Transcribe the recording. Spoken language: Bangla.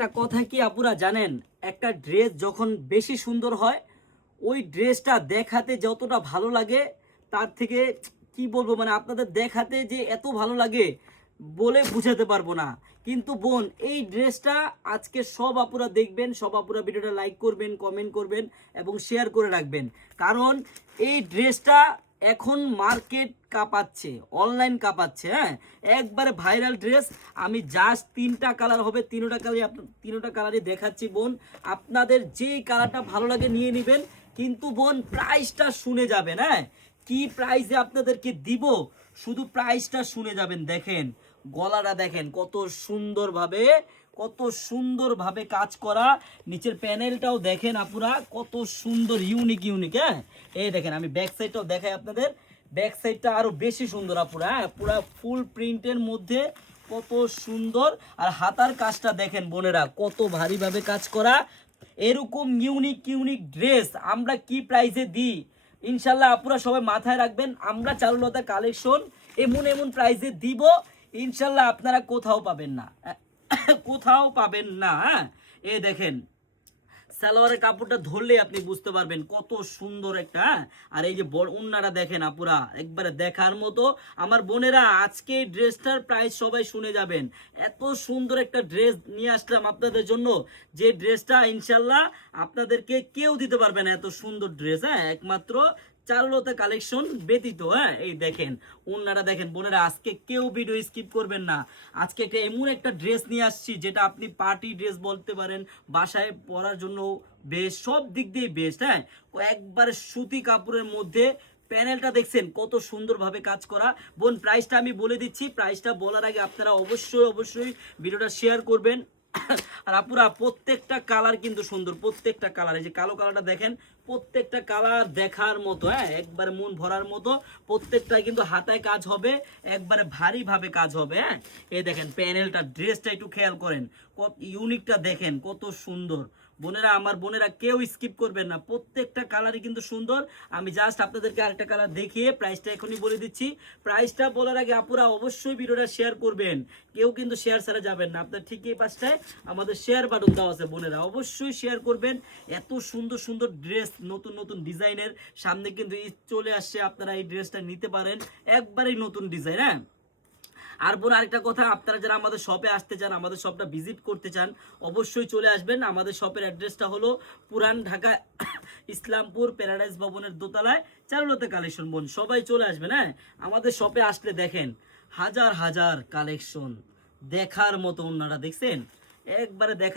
একটা কথা কি আপুরা জানেন, একটা ড্রেস যখন বেশি সুন্দর হয় ওই ড্রেসটা দেখাতে যতটা ভালো লাগে তার থেকে কি বলবো, মানে আপনাদের দেখাতে যে এত ভালো লাগে বলে বুঝাতে পারবো না। কিন্তু বোন, এই ড্রেসটা আজকে সব আপুরা দেখবেন, সব আপুরা ভিডিওটা লাইক করবেন, কমেন্ট করবেন এবং শেয়ার করে রাখবেন। কারণ এই ড্রেসটা এখন মার্কেট কাঁপাচ্ছে, অনলাইন কাঁপাচ্ছে। হ্যাঁ, একবারে ভাইরাল ড্রেস। আমি জাস্ট তিনটা কালার হবে, তিনোটা কালারই দেখাচ্ছি বোন। আপনাদের যেই কালারটা ভালো লাগে নিয়ে নেবেন, কিন্তু বোন প্রাইসটা শুনে যাবেন। হ্যাঁ, কি প্রাইসে আপনাদেরকে দিব শুধু প্রাইসটা শুনে যাবেন। দেখেন গলাটা দেখেন কত সুন্দরভাবে কাজ করা, নিচের প্যানেলটাও দেখেন আপুরা কত সুন্দর, ইউনিক। হ্যাঁ, এই দেখেন আমি ব্যাক সাইডটাও দেখাই আপনাদের। ব্যাক সাইডটা আরো বেশি সুন্দর আপুরা। হ্যাঁ, পুরা ফুল প্রিন্টের মধ্যে কত সুন্দর। আর হাতার কাজটা দেখেন বোনেরা, কত ভারীভাবে কাজ করা। এরকম ইউনিক ড্রেস আমরা কি প্রাইসে দিই ইনশাল্লাহ আপুরা সবাই মাথায় রাখবেন। আমরা চারুলতা কালেকশন এমন প্রাইসে দিব ইনশাল্লাহ, আপনারা কোথাও পাবেন না, কোথাও পাবেন না। হ্যাঁ, এই দেখেন সালোয়ারের কাপড়টা ধরলে আপনি বুঝতে পারবেন কত সুন্দর একটা। আর এই যে বড় উন্নাটা দেখেন আপুরা, একবারে দেখার মতো। আমার বোনেরা আজকে এই ড্রেসটার প্রাইস সবাই শুনে যাবেন। এত সুন্দর একটা ড্রেস নিয়ে আসলাম আপনাদের জন্য, যে ড্রেসটা ইনশাল্লাহ আপনাদেরকে কেউ দিতে পারবে না। এত সুন্দর ড্রেস, হ্যাঁ, একমাত্র চারুলতা কালেকশন ব্যতীত। হ্যাঁ, এই দেখেন ওন্নাটা দেখেন বোনেরা, আজকে কেউ ভিডিও স্কিপ করবেন না। আজকে এমন একটা ড্রেস নিয়ে আসছি যেটা আপনি পার্টি ড্রেস বলতে পারেন, বাসায় পরার জন্য বেস্ট, সব দিক দিয়ে বেস্ট। হ্যাঁ, একবার সুতি কাপড়ের মধ্যে প্যানেলটা দেখছেন কত সুন্দরভাবে কাজ করা। বোন প্রাইসটা আমি বলে দিচ্ছি, প্রাইসটা বলার আগে আপনারা অবশ্যই ভিডিওটা শেয়ার করবেন। আর আপুরা প্রত্যেকটা কালার কিন্তু সুন্দর, প্রত্যেকটা কালার। এই যে কালো কালারটা দেখেন, প্রত্যেকটা কালার দেখার মতো। হ্যাঁ, একবারে মন ভরার মতো। প্রত্যেকটাই কিন্তু হাতায় কাজ হবে, একবারে ভারী ভাবে কাজ হবে। হ্যাঁ, এই দেখেন প্যানেলটা, ড্রেসটা একটু খেয়াল করেন, কত ইউনিকটা দেখেন কত সুন্দর। বোনেরা, আমার বোনেরা কেউ স্কিপ করবেন না, প্রত্যেকটা কালারই কিন্তু সুন্দর। আমি জাস্ট আপনাদেরকে আরেকটা কালার দেখিয়ে প্রাইসটা এখনই বলে দিচ্ছি। প্রাইসটা বলার আগে আপুরা অবশ্যই ভিডিওটা শেয়ার করবেন, কেউ কিন্তু শেয়ার ছাড়া যাবেন না। আপনার ঠিক এই পাশটায় আমাদের শেয়ার বাটন দেওয়া আছে, বোনেরা অবশ্যই শেয়ার করবেন। এত সুন্দর ড্রেস, নতুন ডিজাইনের, সামনে কিন্তু ঈদ চলে আসছে, আপনারা এই ড্রেসটা নিতে পারেন, একবারেই নতুন ডিজাইন। হ্যাঁ, আর বোন আরেকটা কথা, আপনারা যারা আমাদের শপে আসতে চান, আমাদের শপটা ভিজিট করতে চান, অবশ্যই চলে আসবেন। আমাদের শপের অ্যাড্রেসটা হলো পুরান ঢাকা ইসলামপুর প্যারাডাইস ভবনের দোতলায় চারুলতা কালেকশন। বোন সবাই চলে আসবেন। হ্যাঁ, আমাদের শপে আসলে দেখেন হাজার কালেকশন দেখার মতো। ওনারা দেখছেন একবারে দেখা